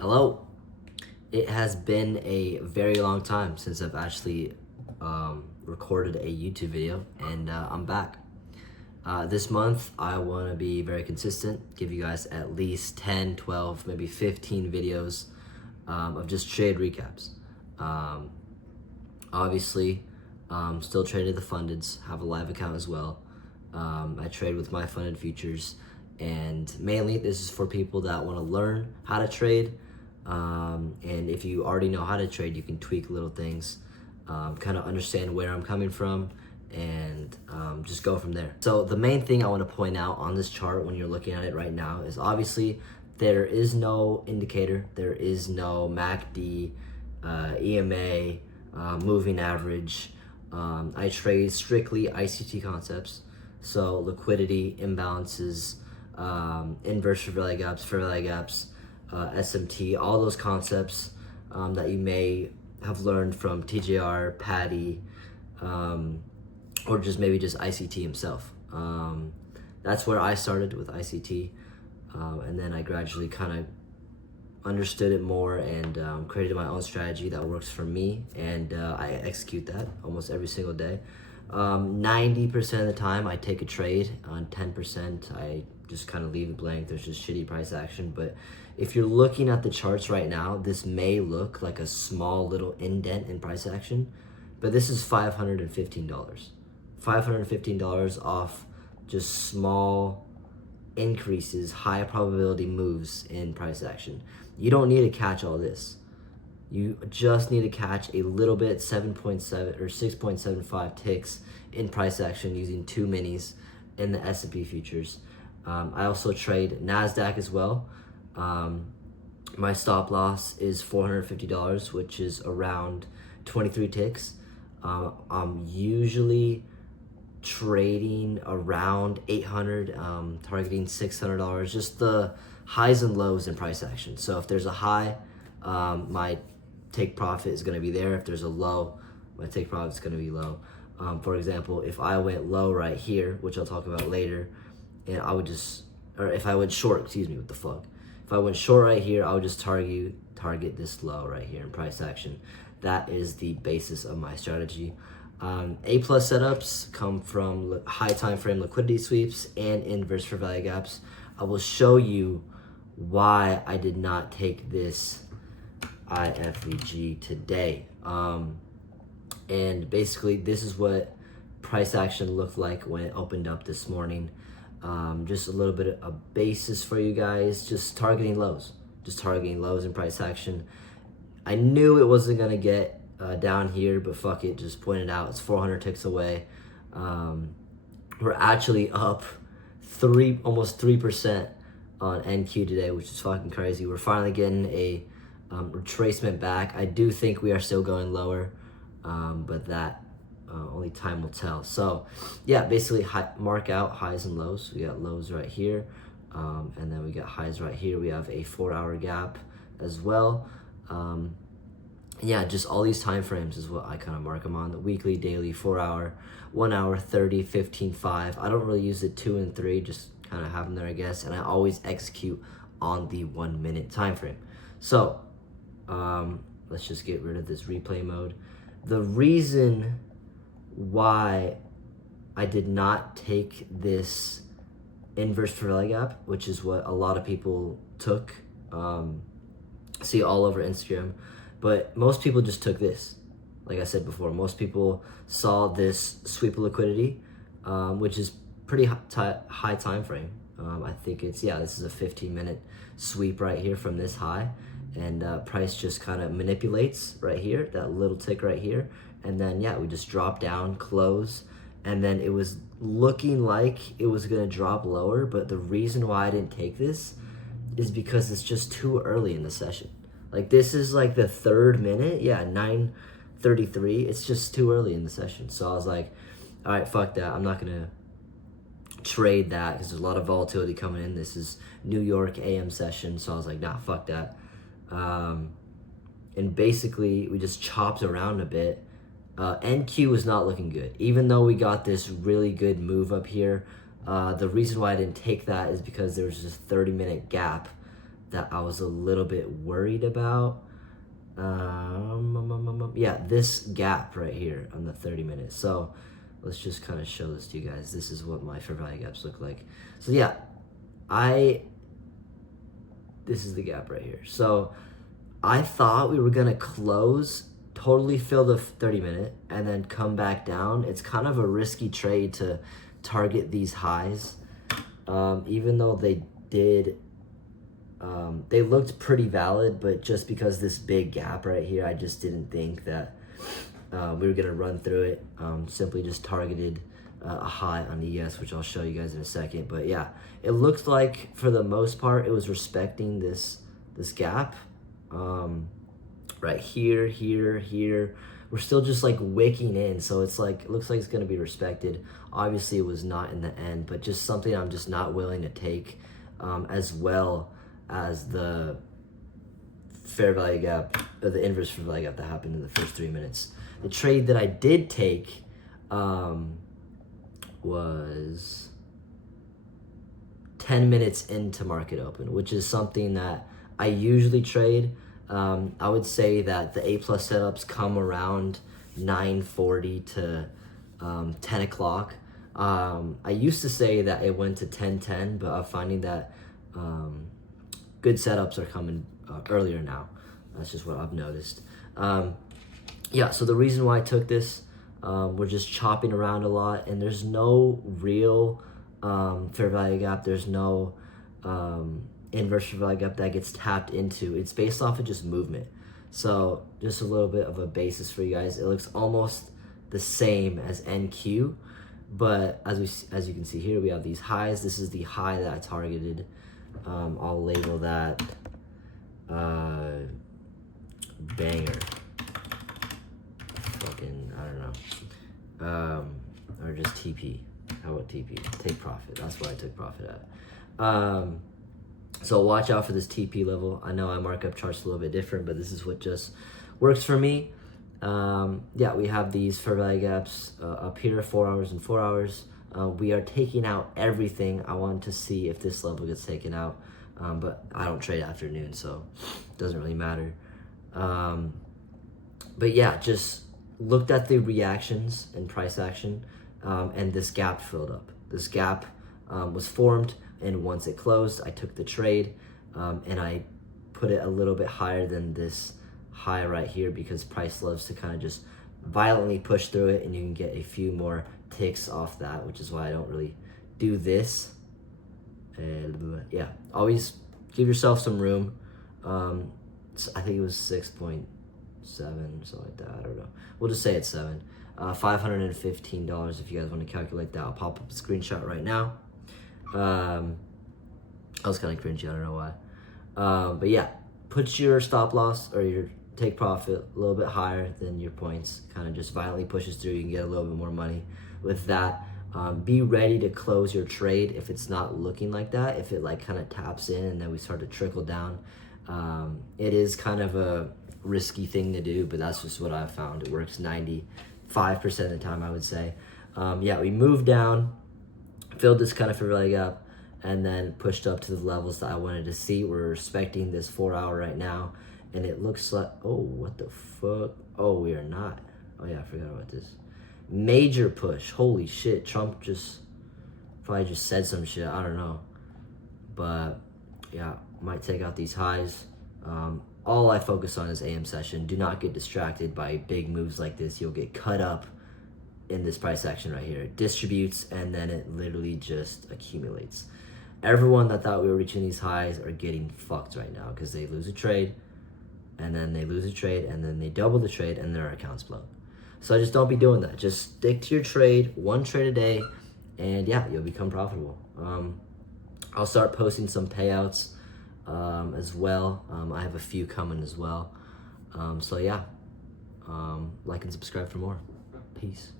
Hello. It has been a very long time since I've actually recorded a YouTube video, and I'm back. This month, I want to be very consistent, give you guys at least 10, 12, maybe 15 videos of just trade recaps. Um, Obviously, still traded the fundeds, have a live account as well. I trade with my funded futures, and mainly this is for people that want to learn how to trade. And if you already know how to trade, you can tweak little things, kind of understand where I'm coming from, and just go from there. So the main thing I want to point out on this chart when you're looking at it right now is obviously there is no indicator, there is no MACD, EMA, moving average. I trade strictly ICT concepts, so liquidity, imbalances, inverse fair value gaps, SMT, all those concepts that you may have learned from TJR, Patty, or just ICT himself. That's where I started with ICT, and then I gradually kind of understood it more and created my own strategy that works for me, and I execute that almost every single day. 90% of the time I take a trade. On 10% I just kind of leave it blank. There's just shitty price action. But if you're looking at the charts right now, this may look like a small little indent in price action, but this is $515. $515 off just small increases, high probability moves in price action. You don't need to catch all this. You just need to catch a little bit, 7.7 or 6.75 ticks in price action using two minis in the S&P futures. I also trade NASDAQ as well. My stop loss is $450, which is around 23 ticks. I'm usually trading around 800, targeting $600, just the highs and lows in price action. So if there's a high, my take profit is going to be there. If there's a low, my take profit is going to be low. For example, if I went low right here, which I'll talk about later, and I would just, or if I went short, excuse me, what the fuck? If I went short right here, I would just target this low right here in price action. That is the basis of my strategy. A plus setups come from high time frame liquidity sweeps and inverse fair value gaps. I will show you why I did not take this IFVG today. And basically this is what price action looked like when it opened up this morning. Just a little bit of basis for you guys, just targeting lows in price action. I knew it wasn't gonna get down here, but fuck it, just pointed out it's 400 ticks away. We're actually up almost 3% on NQ today, which is fucking crazy. We're finally getting a retracement back. I do think we are still going lower, but that only time will tell. So yeah, basically mark out highs and lows. We got lows right here, and then we got highs right here. We have a 4-hour gap as well. Yeah, just all these time frames is what I kind of mark them on: the weekly, daily, 4-hour, 1 hour, 30, 15, 5. I don't really use the 2 and 3, just kind of have them there, I guess. And I always execute on the 1 minute time frame. So let's just get rid of this replay mode. The reason why I did not take this inverse fair value gap, which is what a lot of people took, see all over Instagram, but most people just took this. Like I said before, most people saw this sweep of liquidity, which is pretty high time frame. I think it's, yeah, this is a 15-minute sweep right here from this high, and price just kind of manipulates right here, that little tick right here, and then yeah, we just drop down, close, and then it was looking like it was gonna drop lower. But the reason why I didn't take this is because it's just too early in the session. Like, this is like the 3rd minute, yeah, 9:33. It's just too early in the session. So I was like, all right, fuck that. I'm not gonna trade that because there's a lot of volatility coming in. This is New York AM session, so I was like, nah, fuck that. And basically we just chopped around a bit. NQ was not looking good, even though we got this really good move up here. The reason why I didn't take that is because there was just a 30-minute gap that I was a little bit worried about. Yeah, this gap right here on the 30 minutes. So let's just kind of show this to you guys. This is what my fair value gaps look like. So yeah, this is the gap right here. So I thought we were gonna close, totally fill the 30 minute, and then come back down. It's kind of a risky trade to target these highs, even though they did. They looked pretty valid, but just because this big gap right here, I just didn't think that we were gonna run through it. Simply just targeted a high on ES, which I'll show you guys in a second. But yeah, it looked like for the most part it was respecting this gap. Right here, here. We're still just like wicking in, so it's like, it looks like it's gonna be respected. Obviously it was not in the end, but just something I'm just not willing to take, as well as the fair value gap, or the inverse fair value gap that happened in the first 3 minutes. The trade that I did take was 10 minutes into market open, which is something that I usually trade. I would say that the A+ setups come around 9:40 to 10 o'clock. I used to say that it went to 10:10, but I'm finding that good setups are coming earlier now. That's just what I've noticed. Yeah, so the reason why I took this, we're just chopping around a lot, and there's no real fair value gap. There's no inverse fair value gap that gets tapped into. It's based off of just movement. So just a little bit of a basis for you guys. It looks almost the same as NQ, but as you can see here, we have these highs. This is the high that I targeted. I'll label that banger. Fucking, I don't know. Or just TP. How about TP? Take profit. That's what I took profit at. So watch out for this TP level. I know I mark up charts a little bit different, but this is what just works for me. Yeah, we have these fair value gaps up here, 4 hours and 4 hours. We are taking out everything. I want to see if this level gets taken out, but I don't trade afternoon, so it doesn't really matter. But yeah, just looked at the reactions and price action, and this gap filled up. This gap was formed, and once it closed, I took the trade, and I put it a little bit higher than this high right here, because price loves to kind of just violently push through it, and you can get a few more ticks off that, which is why I don't really do this. And yeah, always give yourself some room. I think it was 6.7, something like that. I don't know. We'll just say it's 7. $515 if you guys want to calculate that. I'll pop up a screenshot right now. I was kind of cringy, I don't know why. But yeah, put your stop loss or your take profit a little bit higher than your points. Kind of just violently pushes through. You can get a little bit more money with that. Be ready to close your trade if it's not looking like that. If it like kind of taps in and then we start to trickle down. It is kind of a risky thing to do, but that's just what I've found. It works 95% of the time, I would say. Yeah, we moved down, filled this kind of fair value gap, and then pushed up to the levels that I wanted to see. We're respecting this 4 hour right now, and it looks like, oh, what the fuck? Oh, we are not. Oh yeah, I forgot about this. Major push. Holy shit, Trump probably just said some shit, I don't know. But yeah, might take out these highs. All I focus on is AM session. Do not get distracted by big moves like this. You'll get cut up in this price action right here. It distributes, and then it literally just accumulates. Everyone that thought we were reaching these highs are getting fucked right now, because they lose a trade, and then they lose a trade, and then they double the trade, and their accounts blow. So just don't be doing that. Just stick to your trade, 1 trade a day, and yeah, you'll become profitable. I'll start posting some payouts as well. I have a few coming as well. So yeah, like and subscribe for more. Peace.